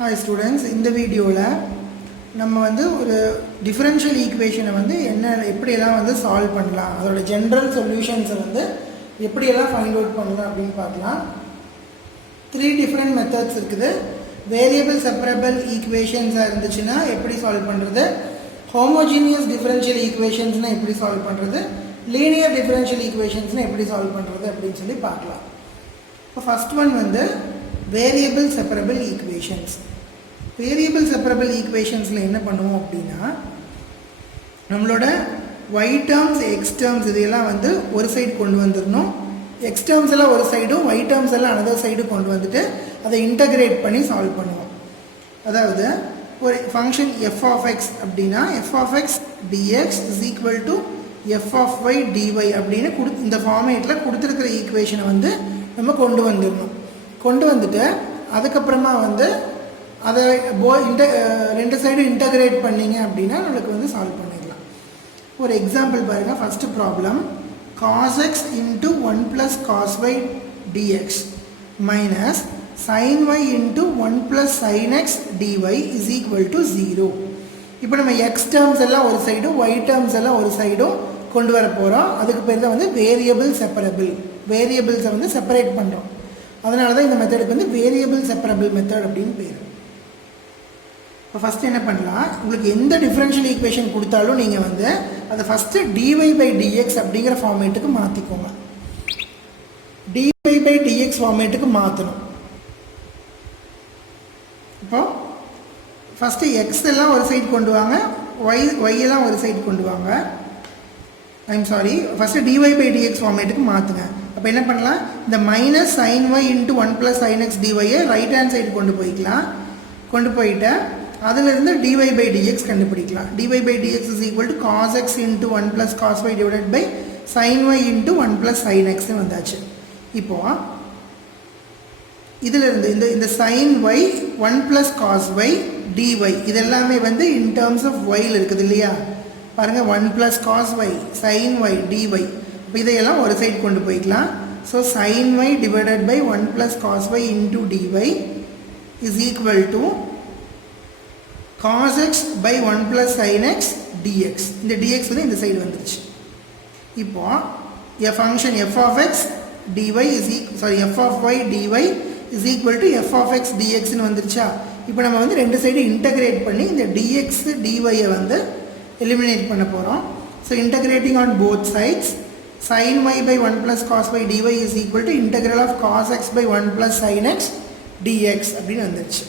Hi students, இந்த வீடியோல நம்ம வந்து ஒரு டிஃபரன்ஷியல் ஈக்குவேஷனை வந்து எப்படியெல்லாம் வந்து சால்வ் பண்ணலாம், அதோட ஜெனரல் சொல்யூஷன்ஸை வந்து எப்படியெல்லாம் ஃபைண்ட் அவுட் பண்ணலாம் அப்படின்னு பார்க்கலாம். 3 டிஃப்ரெண்ட் மெத்தட்ஸ் இருக்குது. வேரியபிள் செப்பரபிள் ஈக்குவேஷன்ஸாக இருந்துச்சுன்னா எப்படி சால்வ் பண்ணுறது, ஹோமோஜீனியஸ் டிஃபரன்ஷியல் ஈக்குவேஷன்ஸ்னால் எப்படி சால்வ் பண்ணுறது, லீனியர் டிஃபரன்ஷியல் ஈக்குவேஷன்ஸ்னால் எப்படி சால்வ் பண்ணுறது அப்படின்னு சொல்லி பார்க்கலாம். இப்போ ஃபஸ்ட் ஒன் வந்து variable separable equations. Variable separable ஈக்குவேஷன்ஸில் என்ன பண்ணுவோம் அப்படின்னா, நம்மளோட y டேர்ம்ஸ் எக்ஸ் டேர்ம்ஸ் இதையெல்லாம் வந்து ஒரு சைடு கொண்டு வந்துடணும், எக்ஸ் டேர்ம்ஸ் எல்லாம் ஒரு சைடும் y டேர்ம்ஸ் எல்லாம் அனதர் சைடு கொண்டு வந்துட்டு அதை இன்டகிரேட் பண்ணி சால்வ் பண்ணுவோம். அதாவது ஒரு ஃபங்க்ஷன் f of x அப்படின்னா f of x dx is equal to f of y dy அப்படின்னு இந்த ஃபார்மேட்டில் கொடுத்துருக்கிற ஈக்குவேஷனை வந்து நம்ம கொண்டு வந்துடணும். கொண்டு வந்துட்டு அதுக்கப்புறமா வந்து அதை ரெண்டு சைடும் இன்டகிரேட் பண்ணிங்க அப்படின்னா நம்மளுக்கு வந்து சால்வ் பண்ணிடலாம். ஒரு எக்ஸாம்பிள் பாருங்கள். First problem, cos x into 1 plus cos y dx minus sin y into 1 plus sin x dy is equal to 0. இப்போ நம்ம எக்ஸ் டேர்ம்ஸ் எல்லாம் ஒரு சைடும் y டேர்ம்ஸ் எல்லாம் ஒரு சைடும் கொண்டு வர போகிறோம். அதுக்கு பேர் தான் வந்து வேரியபிள் செப்பரபிள். வேரியபிள்ஸை வந்து செப்பரேட் பண்ணுறோம். அதனால தான் இந்த மெத்தடுக்கு வந்து வேரியபிள் செப்பரபிள் மெத்தட் அப்படின்னு பேர். இப்போ ஃபஸ்ட்டு என்ன பண்ணலாம், உங்களுக்கு எந்த டிஃபரன்ஷியல் ஈக்குவேஷன் கொடுத்தாலும் நீங்கள் வந்து அதை ஃபஸ்ட்டு dy by dx அப்படிங்கிற ஃபார்மேட்டுக்கு மாற்றிக்கோங்க. dy by dx ஃபார்மேட்டுக்கு மாற்றணும். இப்போ ஃபஸ்ட்டு எக்ஸ் எல்லாம் ஒரு சைடு கொண்டு வாங்க, ஒய் எல்லாம் ஒரு சைடு கொண்டு வாங்க. ஃபஸ்ட்டு dy by dx ஃபார்மேட்டுக்கு மாற்றுங்க. அப்போ என்ன பண்ணலாம், இந்த minus sine y into 1 plus sine x டிஒயை ரைட் ஹேண்ட் சைடு கொண்டு போய்க்கலாம். கொண்டு போயிட்டு அதிலிருந்து dy by dx கண்டுபிடிக்கலாம். dy by dx is equal to cos x into 1 plus cos y divided by sin y into 1 plus sin x வந்தாச்சு. இப்போ இதிலிருந்து இந்த sin y 1 plus cos y dy இதெல்லாமே வந்து in terms of y இருக்குது இல்லையா. பாருங்கள், 1 plus cos y sin y dy. இப்போ இதையெல்லாம் ஒரு சைடு கொண்டு போய்க்கலாம். So sin y divided by 1 plus cos y into dy is equal to cos x by 1 plus sin x dx. இந்த dx வந்து இந்த சைடு வந்துருச்சு. இப்போ a function f of x dy is f of y dy is equal to f of x dx ன்னு வந்துருச்சா. இப்போ நம்ம வந்து ரெண்டு சைடு இன்டகிரேட் பண்ணி இந்த dx dy வந்து எலிமினேட் பண்ண போகிறோம். So integrating on both sides, sin y by 1 plus cos y dy is equal to integral of cos x by 1 plus sin x dx அப்படின்னு வந்துருச்சு.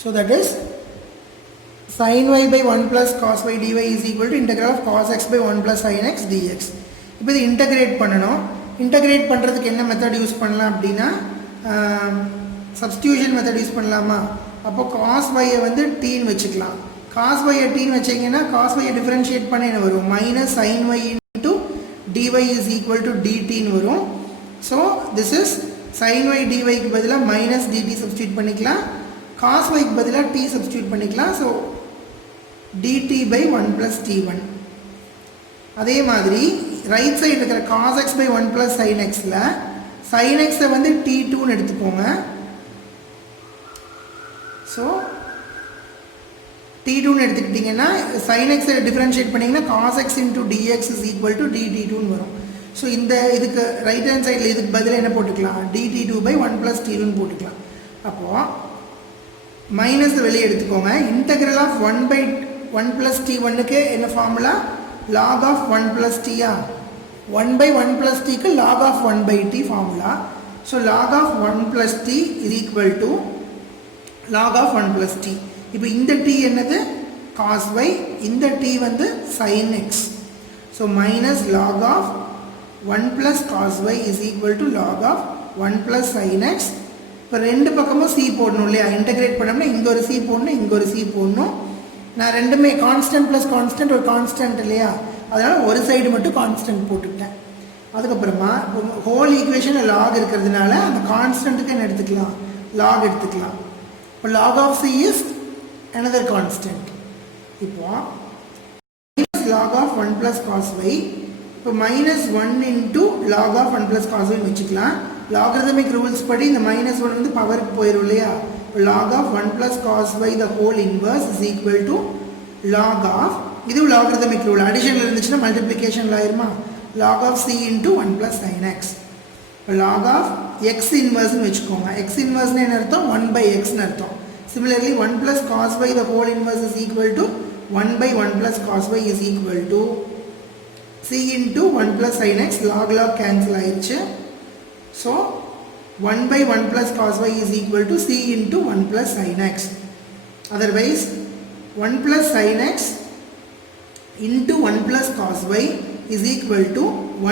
So that is sin y by 1 plus cos y dy is equal to integral of cos x by 1 plus sin x dx. இப்போ இது integrate பண்ணணும். Integrate பண்ணுறதுக்கு என்ன method use பண்ணலாம் அப்படின்னா, substitution method use பண்ணலாமா. அப்போ cos y வந்து டீன்னு வச்சுக்கலாம். cos y டீன்னு வச்சிங்கன்னா cos y டிஃபரன்ஷியேட் பண்ண என்ன வரும், minus sin y into dy is equal to dtன்னு வரும். So this is sin y dyக்கு பதிலாக மைனஸ் dt சப்ஸ்டியூட் பண்ணிக்கலாம், cos y க்கு பதிலாக t சப்ஸ்டியூட் பண்ணிக்கலாம். So dt by 1 plus t1. அதே மாதிரி ரைட் சைடு இருக்கிற cos x by 1 plus sin xல sin x வந்து t2ன்னு எடுத்துக்கோங்க. ஸோ t2ன்னு எடுத்துக்கிட்டிங்கன்னா sin x டிஃபரன்ஷியேட் பண்ணிங்கன்னா cos x into dx is equal to dt2ன்னு வரும். ஸோ இதுக்கு ரைட் ஹேண்ட் சைடில் இதுக்கு பதிலாக என்ன போட்டுக்கலாம், dt2 by 1 plus t2ன்னு போட்டுக்கலாம். அப்போது மைனஸ் வெளியே எடுத்துக்கோங்க. இன்டகிரல் ஆஃப் 1 by 1 plus t1க்கு என்ன formula, log of 1 plus t-ஆ. 1 by 1 plus t-க்கு log of 1 by t formula. So log of 1 plus t is equal to log of 1 plus t. இப்போ இந்த t என்னது, cos y, இந்த t வந்து sin x. So minus log of 1 plus cos y is equal to log of 1 plus sin x. இப்போ ரெண்டு பக்கமும் c போடணும் இல்லையா, இன்டகிரேட் பண்ணோம்னா இங்கே ஒரு c போடணும், இங்கே ஒரு c போடணும். நான் ரெண்டுமே கான்ஸ்டன்ட் ப்ளஸ் கான்ஸ்டன்ட் ஒரு கான்ஸ்டன்ட் இல்லையா, அதனால் ஒரு சைடு மட்டும் கான்ஸ்டன்ட் போட்டுக்கிட்டேன். அதுக்கப்புறமா ஹோல் ஈக்குவேஷனில் லாக் இருக்கிறதுனால அந்த கான்ஸ்டன்ட்டுக்கு என்ன எடுத்துக்கலாம், லாக் எடுத்துக்கலாம். இப்போ log of c is another constant. இப்போ log of 1 plus cos y, இப்போ minus 1 into log of 1 plus cos y வச்சுக்கலாம். லாகரிதமிக் ரூல்ஸ் படி இந்த -1 வந்து பவருக்கு போயிடும் இல்லையா. log of 1 plus cos y the whole inverse is equal to log of, இது logarithmic rule, அடிஷனில் இருந்துச்சுன்னா மல்டிப்ளிகேஷனில் ஆயிருமா, log of c into 1 plus sin x. log of x inverse வச்சுக்கோங்க. x inverse என்ன அர்த்தம், 1 by x அர்த்தம். Similarly 1 plus cos y the whole inverse is equal to 1 by 1 plus cos y is equal to c into 1 plus sin x. log cancel ஆயிடுச்சு. So 1 by 1 plus cos y is equal to c into 1 plus sin x. Otherwise 1 plus sin x into 1 plus cos y is equal to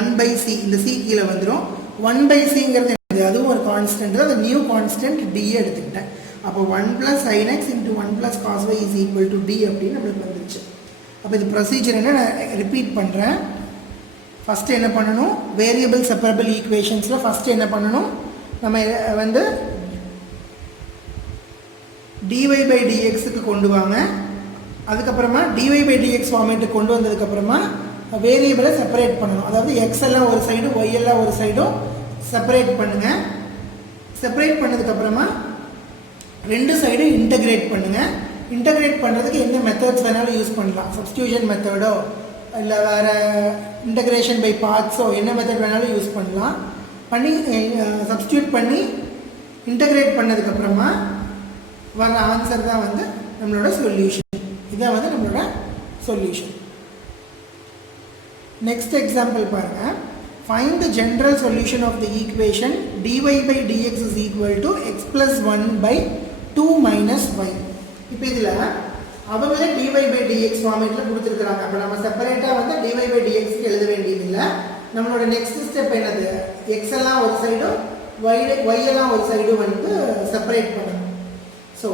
1 by c. இந்த c கீழே வந்துடும். 1 by c ங்கிறது அதுவும் ஒரு constant, அது new constant d எடுத்துக்கிட்டேன். அப்போ 1 plus sin x into 1 plus cos y is equal to d அப்படின்னு நம்மளுக்கு வந்துருச்சு. அப்போ இது ப்ரொசீஜர் என்ன, நான் ரிப்பீட் பண்ணுறேன். ஃபஸ்ட்டு என்ன பண்ணணும், வேரியபிள் செப்பரபிள் ஈக்குவேஷன்ஸில் ஃபஸ்ட்டு என்ன பண்ணணும், நம்ம வந்து dy by dxக்கு கொண்டு வாங்க. அதுக்கப்புறமா dy by dx ஃபார்மேட்டுக்கு கொண்டு வந்ததுக்கப்புறமா வேரியபிளை செப்பரேட் பண்ணணும். அதாவது எக்ஸ் எல்லாம் ஒரு சைடும் ஒய் எல்லாம் ஒரு சைடும் செப்பரேட் பண்ணுங்கள். செப்பரேட் பண்ணதுக்கப்புறமா ரெண்டு சைடும் இன்டகிரேட் பண்ணுங்கள். இன்டகிரேட் பண்ணுறதுக்கு எந்த மெத்தட்ஸ் வேணாலும் யூஸ் பண்ணலாம். சப்ஸ்டியூஷன் மெத்தடோ இல்லை வேறு இன்டகிரேஷன் பை பார்ட்ஸோ என்ன மெத்தட் வேணாலும் யூஸ் பண்ணலாம். பண்ணி சப்ஸ்டியூட் பண்ணி இன்டகிரேட் பண்ணதுக்கப்புறமா வர ஆன்சர் தான் வந்து நம்மளோட சொல்யூஷன். இதான் வந்து நம்மளோட சொல்யூஷன். நெக்ஸ்ட் எக்ஸாம்பிள் பாருங்கள். Find the general solution of the equation dy by dx is equal to x plus 1 by 2 minus y. இப்போ இதில் அவங்களே dy by dx ஃபார்மேட்டில் கொடுத்துருக்குறாங்க. அப்போ நம்ம செப்பரேட்டாக வந்து dy by dxக்கு எழுத வேண்டியதில்லை. நம்மளோட நெக்ஸ்ட் ஸ்டெப் என்னது, x எல்லாம் ஒரு சைடும் y எல்லாம் ஒரு சைடும் வந்து செப்பரேட் பண்ணணும். ஸோ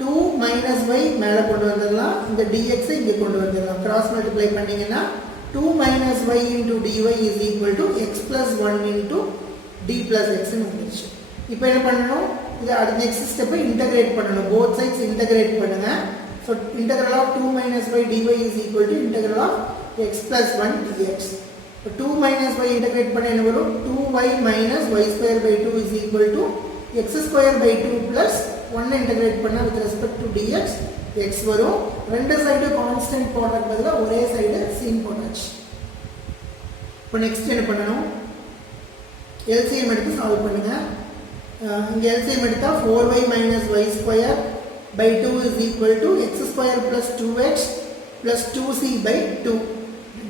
2 minus y மேலே கொண்டு வந்துடலாம், இந்த dxஐ இங்கே கொண்டு வந்துடலாம். கிராஸ் மல்டிப்ளை பண்ணிங்கன்னா 2 minus y into dy is equal to x plus 1 into d plus x ன்னு வந்துருச்சு. இப்போ என்ன பண்ணணும், இது அடுத்த நெக்ஸ்ட் ஸ்டெப்பை இன்டகிரேட் பண்ணணும். போத் சைட்ஸ் இன்டகிரேட் பண்ணுங்க. So integral of 2 minus y dy is equal to integral of x plus 1 dx. இப்போ 2 minus y இன்டகிரேட் பண்ண என்ன வரும், 2y minus y square by 2 is equal to x square by 2 plus 1 integrate பண்ண with respect to dx x வரும். ரெண்டு side constant போடுறதுக்கு பதிலாக ஒரே சைடு சீன் போட்டாச்சு. இப்போ நெக்ஸ்ட் என்ன பண்ணணும், எல்சிஎம் எடுத்து சால்வ் பண்ணுங்க. இங்கே எல்சிஎம் எடுத்தால் 4y minus y square by 2 is equal to x square plus 2x plus 2c by 2.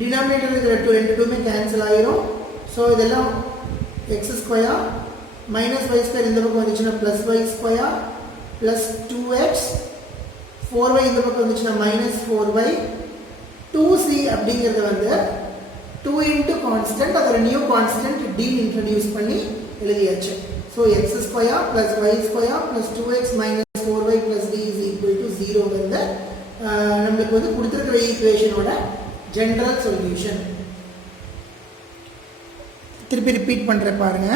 Denominator இருக்கிற ரெண்டு டூமே கேன்சல் ஆயிரும். ஸோ இதெல்லாம் x square minus y square இந்த பக்கம் வந்துச்சுன்னா plus y square plus 2x, 4y இந்த பக்கம் வந்துச்சுன்னா மைனஸ் 4y, 2c அப்படிங்கிறது வந்து 2 into கான்ஸ்டன்ட், அதோட நியூ கான்ஸ்டன்ட் d இன்ட்ரடியூஸ் பண்ணி எழுதியாச்சு. So x square plus y square plus 2x minus 4y plus d is equal to 0 வந்து நம்மளுக்கு வந்து கொடுத்துருக்கிற ஈக்குவேஷனோட ஜென்ரல் சொல்யூஷன். திருப்பி ரிப்பீட் பண்ணுற பாருங்க.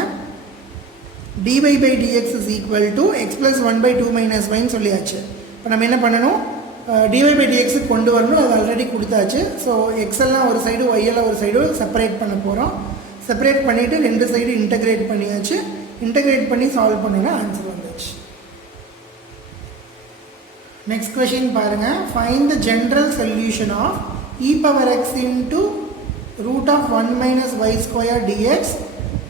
dy by dx is equal to x plus 1 by 2 minus y ன்னு சொல்லியாச்சு. இப்போ நம்ம என்ன பண்ணணும், dy by dx கொண்டு வரணும், அது ஆல்ரெடி கொடுத்தாச்சு. ஸோ எக்ஸ் எல்லாம் ஒரு சைடு ஒய் எல்லாம் ஒரு சைடு செப்பரேட் பண்ண போகிறோம். செப்பரேட் பண்ணிவிட்டு ரெண்டு சைடு இன்டகிரேட் பண்ணியாச்சு. இன்டகிரேட் பண்ணி சால்வ் பண்ணோன்னா ஆன்சர் வந்துச்சு. நெக்ஸ்ட் கொஷின் பாருங்கள். Find the general solution of e power x into root of 1 minus y square dx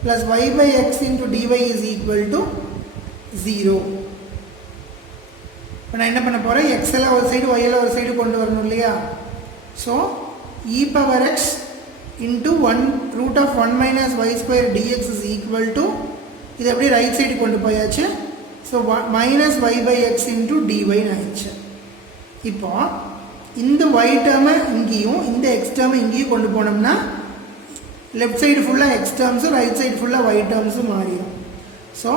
plus y by x into dy is equal to 0. இப்போ நான் என்ன பண்ண போகிறேன், எக்ஸ் எல்லாம் ஒரு சைடு ஒய் எல்லாம் ஒரு சைடு கொண்டு வரணும் இல்லையா. So e power x into 1 root of 1 minus y square dx is equal to, இது அப்படியே ரைட் சைடு கொண்டு போயாச்சு. So minus y by x into dy ஆயிடுச்சு. இப்போ இந்த y டேர்மை இங்கேயும் இந்த எக்ஸ் டேர்மை இங்கேயும் கொண்டு போனோம்னா லெஃப்ட் சைடு ஃபுல்லாக எக்ஸ் டேர்ம்ஸும் ரைட் சைடு ஃபுல்லாக y டேர்ம்ஸும் மாறிடும். ஸோ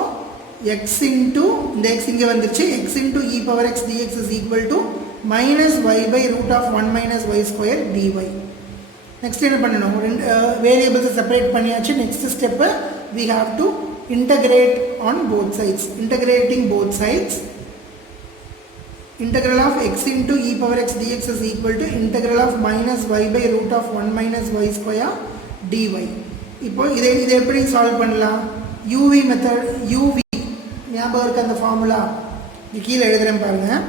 x into இந்த x இங்கே வந்துருச்சு, x into e power x dx is equal to minus y by root of 1 minus y square dy. Next என்ன பண்ணணும், ரெண்டு வேரியபிள்ஸை செப்பரேட் பண்ணியாச்சு. Next step we have to integrate on both sides. Integrating both sides, integral of x into e power x dx is equal to integral of minus y by root of 1 minus y square dy. இப்போ இதை எப்படி solve பண்ணலாம், UV method UV ஞாபகம் இருக்க அந்த formula இது கீழே எழுதுகிறேன் பாருங்கள்.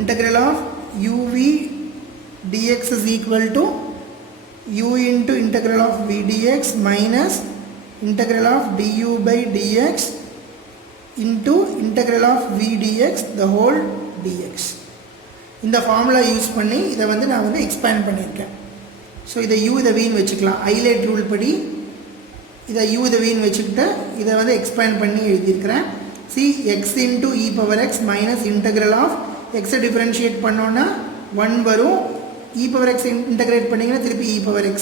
integral of uv dx is equal to u into integral of v dx minus integral of du by dx into integral of v dx the whole dx. இந்த formula use பண்ணி இதை வந்து நான் வந்து எக்ஸ்பேண்ட் பண்ணியிருக்கேன். ஸோ இதை u இதை vன்னு வச்சுக்கலாம். ஐலேட் ரூல் படி இதை u இதை vன்னு வச்சுக்கிட்டு இதை வந்து எக்ஸ்பேண்ட் பண்ணி எழுதியிருக்கிறேன். see x into e power x minus integral of x differentiate பண்ணோன்னா 1 வரும். e power x இன்டகிரேட் பண்ணிங்கன்னா திருப்பி e power x,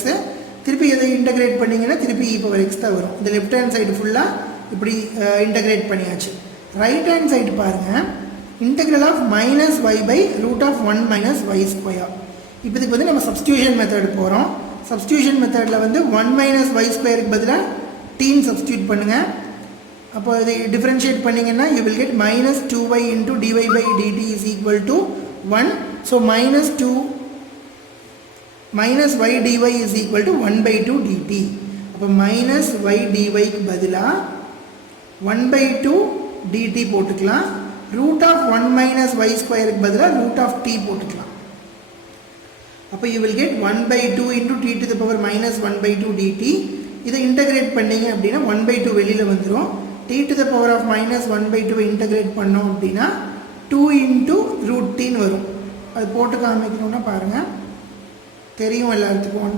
திருப்பி இதை இன்டகிரேட் பண்ணிங்கன்னா திருப்பி e power x தான் வரும். இந்த லெஃப்ட் ஹேண்ட் சைடு ஃபுல்லாக இப்படி இன்டகிரேட் பண்ணியாச்சு. ரைட் ஹேண்ட் சைடு பாருங்கள், integral of minus y by root of 1 minus y square. இப்போ இதுக்கு வந்து நம்ம சப்ஸ்டியூஷன் மெத்தட் போகிறோம். சப்ஸ்டியூஷன் மெத்தடில் வந்து 1 மைனஸ் y ஸ்கொயருக்கு பதிலாக டீன் சப்ஸ்டியூட் பண்ணுங்கள். அப்போ இதை டிஃபரன்ஷியேட் பண்ணிங்கன்னா you will get minus 2y into dy by dt is equal to 1. So minus y dy is equal to 1 by 2 dt. அப்போ minus y dy க்கு பதிலாக 1 by 2 dt போட்டுக்கலாம். root of 1 minus y ஸ்கொயருக்கு பதிலாக root of t போட்டுக்கலாம். அப்போ you will get 1 by 2 into t to the power minus 1 by 2 dt. இதை integrate பண்ணிங்க அப்படின்னா 1 by 2 வெளியில் வந்துடும். t to the power of minus 1 by 2 integrate பண்ணோம் அப்படின்னா 2 into root t வரும். அது போட்டு காமிக்கணும்னா பாருங்கள், தெரியும் எல்லாத்துக்கும்.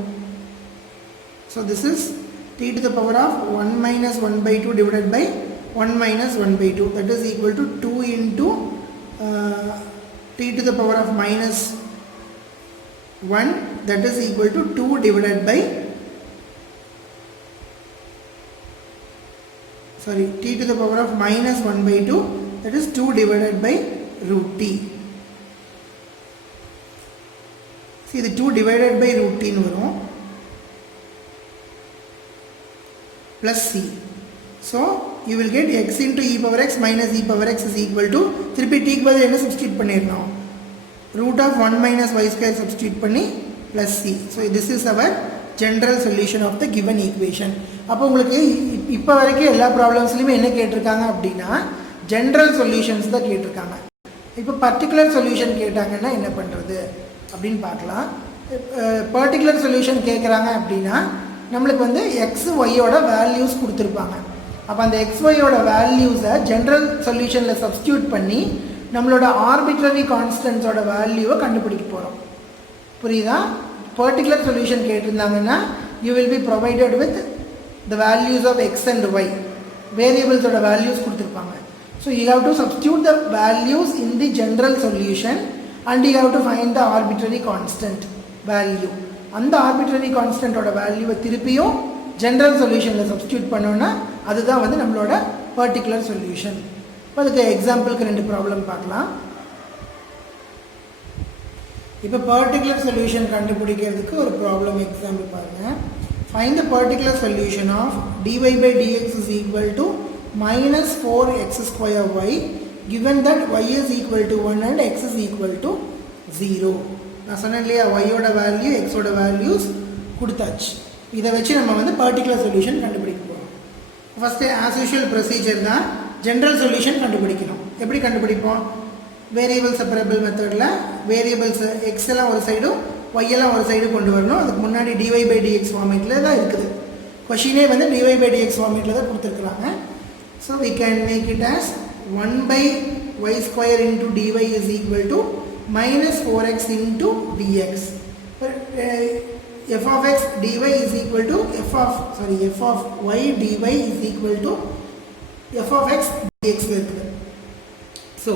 So this is t to the power of 1 minus 1 by 2 divided by 1 minus 1 by 2, that is equal to 2 into t to the power of minus 1, that is equal to 2 divided by t to the power of minus 1 by 2, that is 2 divided by root t. See the 2 divided by root t வரும் plus c. So you will get x into e power x minus e power x is equal to, திருப்பி t க்கு பதில் என்ன substitute பண்ணிடணும், root of 1 minus y square substitute பண்ணி plus c. So this is our general solution of the given equation. அப்போ உங்களுக்கு இப்போ வரைக்கும் எல்லா ப்ராப்ளம்ஸ்லையுமே என்ன கேட்டிருக்காங்க அப்படின்னா ஜென்ரல் சொல்யூஷன்ஸ் தான் கேட்டிருக்காங்க. இப்போ பர்டிகுலர் சொல்யூஷன் கேட்டாங்கன்னா என்ன பண்ணுறது அப்படின்னு பார்க்கலாம். பர்டிகுலர் சொல்யூஷன் கேட்குறாங்க அப்படின்னா நம்மளுக்கு வந்து எக்ஸ் ஒய்யோட வேல்யூஸ் கொடுத்துருப்பாங்க. அப்போ அந்த எக்ஸ் ஒய்யோட வேல்யூஸை ஜென்ரல் சொல்யூஷனில் சப்ஸ்டியூட் பண்ணி நம்மளோட ஆர்பிட்ரரி கான்ஸ்டன்ஸோட வேல்யூவை கண்டுபிடிக்க போகிறோம். புரியுதா? பர்டிகுலர் சொல்யூஷன் கேட்டிருந்தாங்கன்னா you will be provided with the values of x and y, variables oda values கொடுத்திருப்பாங்க. So you have to substitute the values in the general solution and you have to find the arbitrary constant value. அந்த arbitrary constant ஓட வேல்யூவை திருப்பியும் general solutionல substitute பண்ணோம்னா அதுதான் வந்து நம்மளோட particular solution. இப்போ அதுக்கு எக்ஸாம்பிளுக்கு ரெண்டு ப்ராப்ளம் பார்க்கலாம். இப்போ பர்டிகுலர் சொல்யூஷன் கண்டுபிடிக்கிறதுக்கு ஒரு ப்ராப்ளம் எக்ஸாம்பிள் பாருங்கள். Find the particular solution of dy by dx is equal to minus 4x square y given that y is equal to 1 and x is equal to 0. நான் சொன்னேன் இல்லையா, yயோட value xோட values கொடுத்தாச்சு. இதை வச்சு நம்ம வந்து பர்டிகுலர் சொல்யூஷன் கண்டுபிடிக்க போகிறோம். ஃபஸ்ட்டு ஆஸ் யூஷுவல் ப்ரொசீஜர் தான் ஜென்ரல் சொல்யூஷன் கண்டுபிடிக்கணும். எப்படி கண்டுபிடிப்போம்? வேரியபிள் செப்பரபிள் மெத்தடில் வேரியபிள்ஸ் எக்ஸ் எல்லாம் ஒரு சைடும் ஒய் எல்லாம் ஒரு சைடு கொண்டு வரணும். அதுக்கு முன்னாடி dy by dx ஃபார்மேட்டில் தான் இருக்குது. கொஷினே வந்து dy by dx ஃபார்மேட்டில் தான் கொடுத்துருக்குறாங்க. So we can make it as 1 by y square into dy is equal to minus 4x into dx. f of x dy is equal to f of y dy is equal to f of x dx இருக்குது. So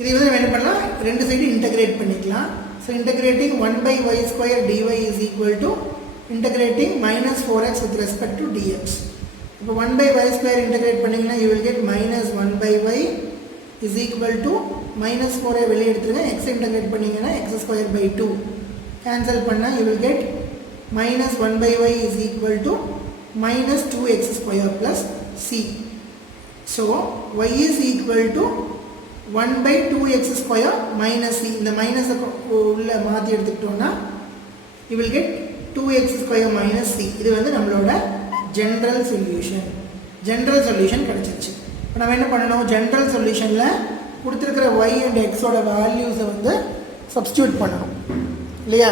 இதை வந்து நம்ம என்ன பண்ணலாம், ரெண்டு side integrate பண்ணிக்கலாம். So integrating 1 by y square dy is equal to integrating minus 4x with respect to dx. இப்போ 1 by y square integrate பண்ணிங்கன்னா you will get minus 1 by y is equal to minus 4ஐ வெளியே எடுத்துருங்க. x integrate பண்ணிங்கன்னா x square by 2 cancel பண்ணால் you will get minus 1 by y is equal to minus 2x square plus c. So y is equal to 1 by 2x square minus c. இந்த மைனஸை உள்ள மாற்றி எடுத்துக்கிட்டோம்னா you will get 2x square minus c. இது வந்து நம்மளோட general solution. General solution கிடச்சிருச்சு. இப்போ நம்ம என்ன பண்ணணும், ஜென்ரல் சொல்யூஷனில் கொடுத்துருக்கிற y அண்ட் எக்ஸோட வேல்யூஸை வந்து சப்ஸ்டியூட் பண்ணணும் இல்லையா.